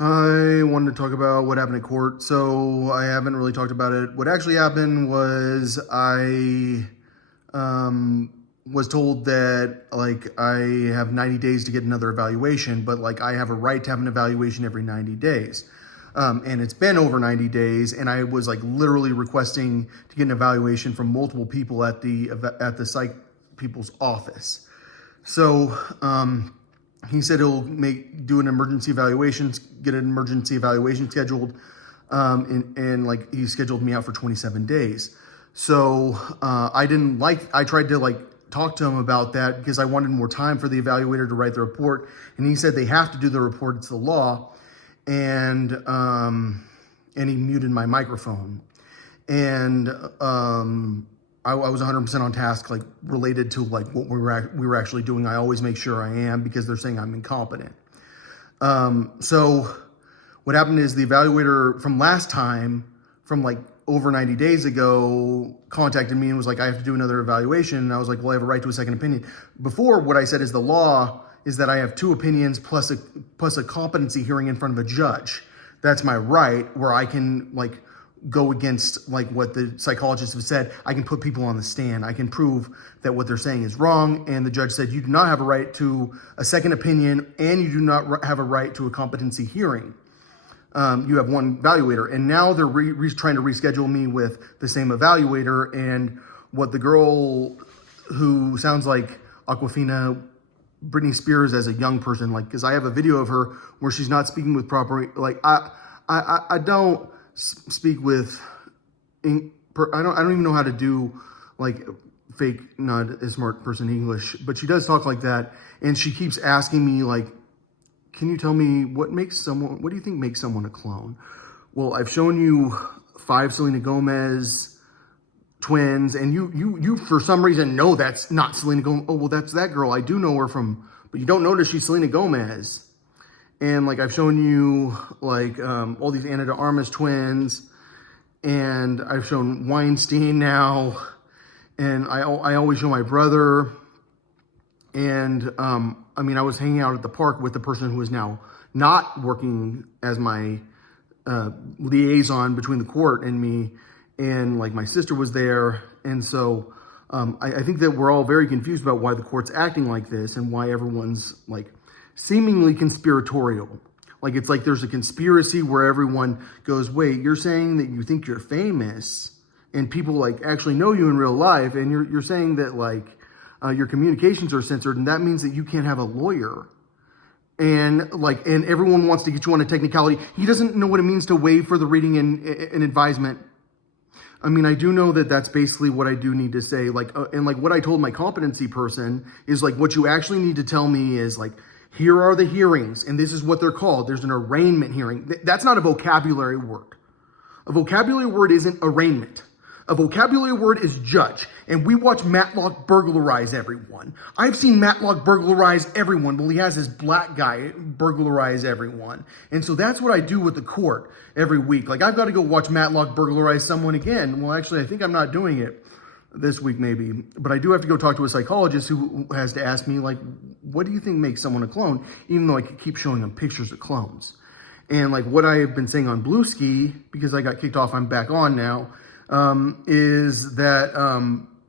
I wanted to talk about what happened at court. So I haven't really talked about it. What actually happened was I was told that I have 90 days to get another evaluation, but I have a right to have an evaluation every 90 days. And it's been over 90 days, and I was literally requesting to get an evaluation from multiple people at the psych people's office. So he said he'll do an emergency evaluation, get an emergency evaluation scheduled, and he scheduled me out for 27 days. So I tried to talk to him about that because I wanted more time for the evaluator to write the report, and he said they have to do the report; it's the law, and he muted my microphone, and I was 100% on task, related to what we were actually doing. I always make sure I am because they're saying I'm incompetent. So what happened is the evaluator from last time, from over 90 days ago, contacted me and was like, I have to do another evaluation. And I was like, well, I have a right to a second opinion. Before, what I said is the law is that I have two opinions plus a competency hearing in front of a judge. That's my right, where I can go against what the psychologists have said. I can put people on the stand. I can prove that what they're saying is wrong. And the judge said, you do not have a right to a second opinion, and you do not have a right to a competency hearing. You have one evaluator, and now they're trying to reschedule me with the same evaluator. And what the girl who sounds like Aquafina, Britney Spears as a young person, because I have a video of her where she's not speaking with proper, I don't speak with, I don't even know how to do fake, not a smart person English, but she does talk like that. And she keeps asking me can you tell me what do you think makes someone a clone? Well, I've shown you 5 Selena Gomez twins, and you for some reason know that's not Selena Gomez. Oh, well, that's that girl. I do know her from, but you don't notice she's Selena Gomez. And I've shown you all these Ana de Armas twins, and I've shown Weinstein now, and I always show my brother. And I was hanging out at the park with the person who is now not working as my liaison between the court and me, and my sister was there. And so I think that we're all very confused about why the court's acting like this and why everyone's seemingly conspiratorial. It's there's a conspiracy where everyone goes, wait, you're saying that you think you're famous and people actually know you in real life, and you're saying that your communications are censored, and that means that you can't have a lawyer. And and everyone wants to get you on a technicality. He doesn't know what it means to waive for the reading and advisement. I do know that that's basically what I do need to say. And what I told my competency person is what you actually need to tell me is here are the hearings, and this is what they're called. There's an arraignment hearing. That's not a vocabulary word. A vocabulary word isn't arraignment. A vocabulary word is judge. And we watch Matlock burglarize everyone. I've seen Matlock burglarize everyone. Well, he has his black guy burglarize everyone. And so that's what I do with the court every week. I've got to go watch Matlock burglarize someone again. Well, actually, I think I'm not doing it this week maybe. But I do have to go talk to a psychologist who has to ask me, what do you think makes someone a clone? Even though I could keep showing them pictures of clones. And what I have been saying on Bluesky, because I got kicked off, I'm back on now, is that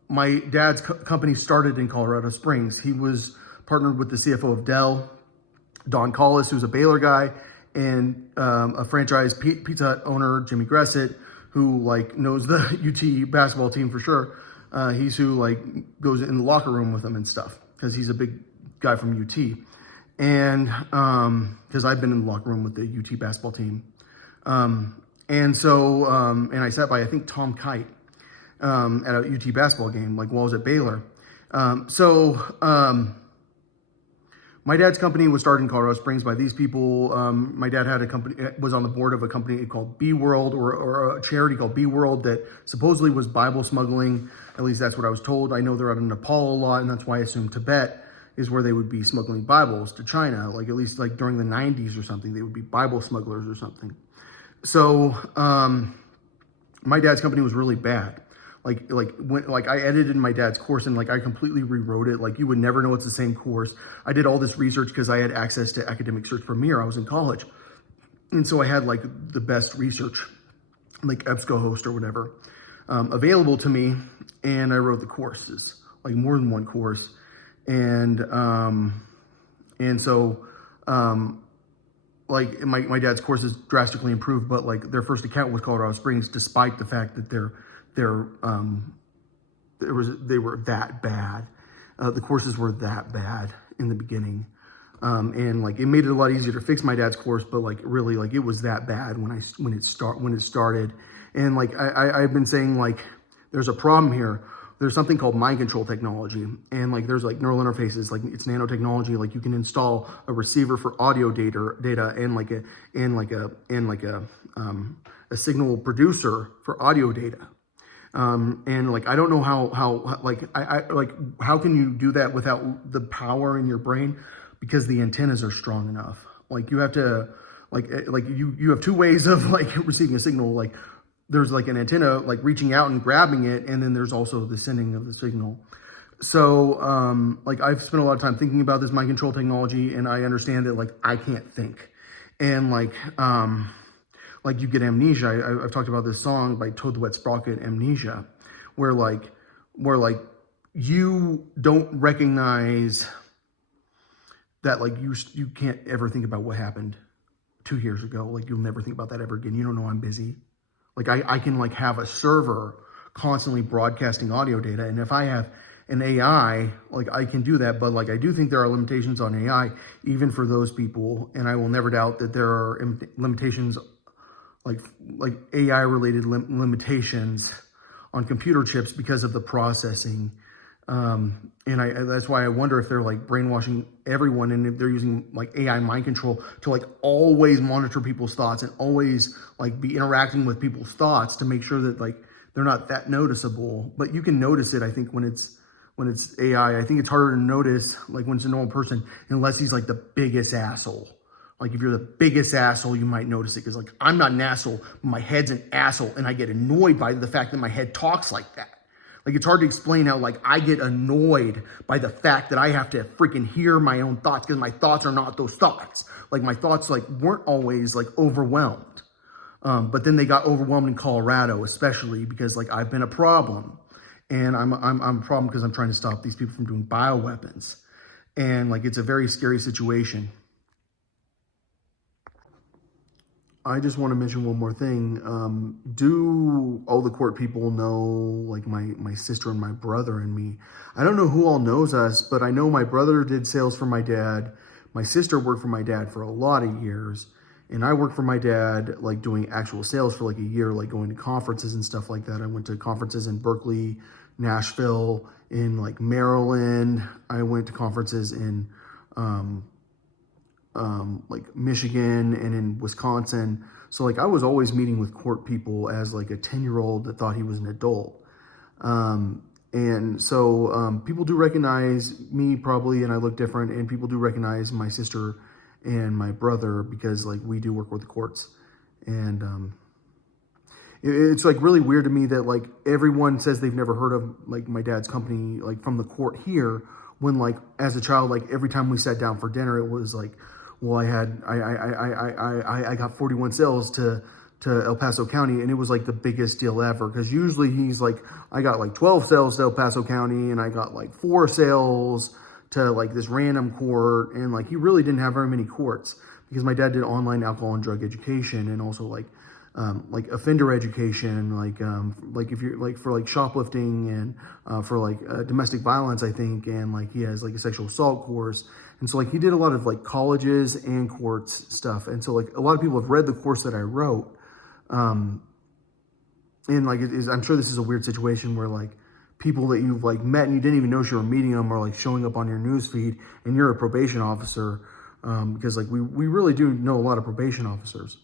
my dad's company started in Colorado Springs. He was partnered with the CFO of Dell, Don Collis, who's a Baylor guy, and a franchise Pizza Hut owner, Jimmy Gressett, who knows the UT basketball team for sure. He's who goes in the locker room with them and stuff, because he's a big guy from UT. And because I've been in the locker room with the UT basketball team. And so, and I sat by, I think, Tom Kite at a UT basketball game, while I was at Baylor. My dad's company was started in Colorado Springs by these people. My dad had a company, was on the board of a company called B World, or a charity called B World that supposedly was Bible smuggling. At least that's what I was told. I know they're out in Nepal a lot, and that's why I assume Tibet is where they would be smuggling Bibles to China. At least during the 90s or something, they would be Bible smugglers or something. So my dad's company was really bad. When I edited my dad's course, and I completely rewrote it. You would never know it's the same course. I did all this research because I had access to Academic Search Premier. I was in college. And so I had like the best research, like EBSCOhost or whatever, available to me. And I wrote the courses, like more than one course. And so, like my dad's courses drastically improved, but like their first account was Colorado Springs, despite the fact that they were that bad. The courses were that bad in the beginning. And like it made it a lot easier to fix my dad's course, but like really like it was that bad when it started. And like I've been saying, like there's a problem here. There's something called mind control technology, and like there's like neural interfaces, like it's nanotechnology. Like you can install a receiver for audio data and a signal producer for audio data. And like I don't know how like I like how can you do that without the power in your brain, because the antennas are strong enough. Like you have to like you have two ways of like receiving a signal. Like there's like an antenna like reaching out and grabbing it, and then there's also the sending of the signal. So like I've spent a lot of time thinking about this mind control technology, and I understand that like I can't think, and like you get amnesia. I've talked about this song by Toad the Wet Sprocket, Amnesia, where you don't recognize that like you can't ever think about what happened 2 years ago. Like you'll never think about that ever again. You don't know I'm busy. Like I can like have a server constantly broadcasting audio data. And if I have an AI, like I can do that. But like I do think there are limitations on AI, even for those people. And I will never doubt that there are limitations, like AI related limitations on computer chips because of the processing. And that's why I wonder if they're like brainwashing everyone, and if they're using like AI mind control to like always monitor people's thoughts and always like be interacting with people's thoughts to make sure that like they're not that noticeable. But you can notice it, I think, when it's AI. I think it's harder to notice like when it's a normal person, unless he's like the biggest asshole. Like if you're the biggest asshole, you might notice it, because like I'm not an asshole, but my head's an asshole, and I get annoyed by the fact that my head talks like that. Like it's hard to explain how like I get annoyed by the fact that I have to freaking hear my own thoughts, because my thoughts are not those thoughts. Like my thoughts like weren't always like overwhelmed. But then they got overwhelmed in Colorado, especially because like I've been a problem, and I'm a problem because I'm trying to stop these people from doing bioweapons. And like it's a very scary situation. I just want to mention one more thing. Do all the court people know like my sister and my brother and me? I don't know who all knows us, but I know my brother did sales for my dad. My sister worked for my dad for a lot of years. And I worked for my dad, like doing actual sales for like a year, like going to conferences and stuff like that. I went to conferences in Berkeley, Nashville, in like Maryland. I went to conferences in like Michigan and in Wisconsin. So like I was always meeting with court people as like a 10-year-old that thought he was an adult. And so people do recognize me probably, and I look different, and people do recognize my sister and my brother because like we do work with the courts. And it's like really weird to me that like everyone says they've never heard of like my dad's company, like from the court here, when like as a child, like every time we sat down for dinner, it was like, well, I got 41 sales to El Paso County, and it was like the biggest deal ever, because usually he's like, I got like 12 sales to El Paso County, and I got like 4 sales to like this random court, and like he really didn't have very many courts, because my dad did online alcohol and drug education, and also like offender education, like if you're like for like shoplifting, and for like domestic violence, I think, and like he has like a sexual assault course. And so like he did a lot of like colleges and courts stuff. And so like a lot of people have read the course that I wrote. And like it is, I'm sure this is a weird situation where like people that you've like met and you didn't even know you were meeting them are like showing up on your news feed, and you're a probation officer, because like we really do know a lot of probation officers.